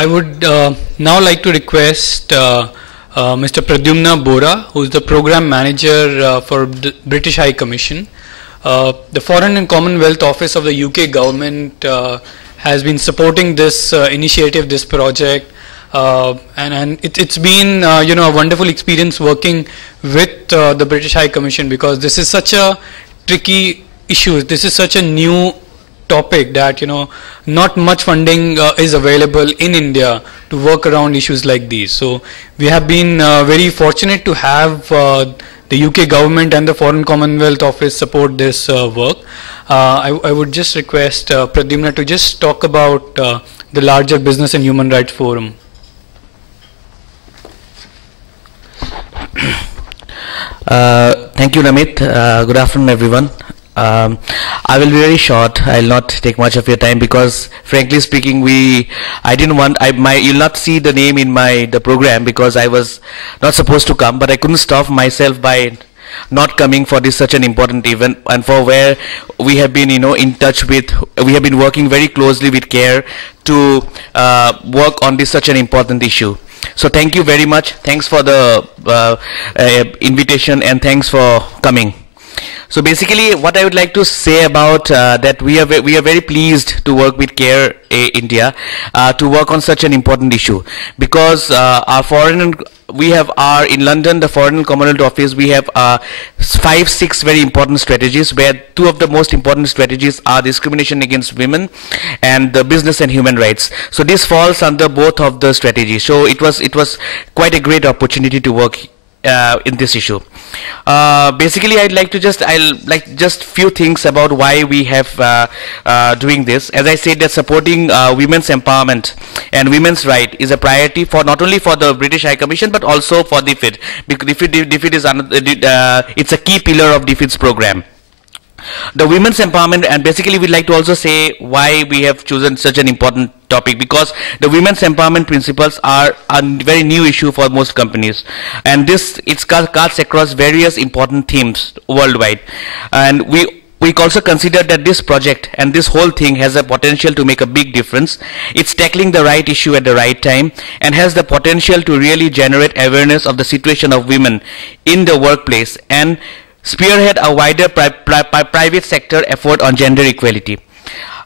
I would now like to request Mr. Pradyumna Bora, who is the Program Manager for the British High Commission. The Foreign and Commonwealth Office of the UK government has been supporting this initiative, this project, and it's been a wonderful experience working with the British High Commission, because this is such a tricky issue. This is such a new topic that not much funding is available in India to work around issues like these. So we have been very fortunate to have the UK government and the Foreign Commonwealth Office support this work. I would just request Pradyumna to just talk about the larger Business and Human Rights Forum. Thank you, Namit. Good afternoon, everyone. I will be very short. I'll not take much of your time because, frankly speaking, you'll not see the name in the program because I was not supposed to come, but I couldn't stop myself by not coming for such an important event, and for where we have been, in touch with, we have been working very closely with CARE to work on such an important issue. So thank you very much. Thanks for the invitation and thanks for coming. So basically, what I would like to say about that we are very pleased to work with CARE India to work on such an important issue, because in London, the Foreign and Commonwealth Office, we have 5-6 very important strategies, where two of the most important strategies are discrimination against women and the business and human rights. So this falls under both of the strategies. So it was quite a great opportunity to work in this issue. Basically, I'll like just few things about why we have doing this. As I said, that supporting women's empowerment and women's right is a priority for not only for the British High Commission but also for DFID, because DFID is it's a key pillar of DFID's program. The women's empowerment, and basically we'd like to also say why we have chosen such an important topic, because the women's empowerment principles are a very new issue for most companies, and it cuts across various important themes worldwide, and we also consider that this project and this whole thing has a potential to make a big difference. It's tackling the right issue at the right time and has the potential to really generate awareness of the situation of women in the workplace and spearhead a wider private sector effort on gender equality.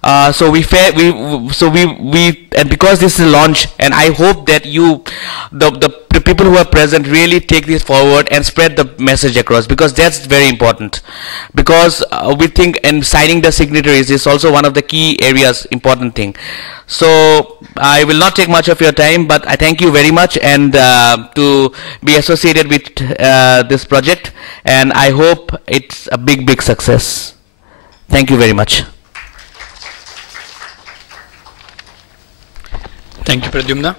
And because this is a launch, and I hope that the people who are present really take this forward and spread the message across, because that's very important. Because we think, and signing the signatories is also one of the key areas, important thing. So I will not take much of your time, but I thank you very much, and to be associated with this project, and I hope it's a big success. Thank you very much. Thank you, Pradyumna.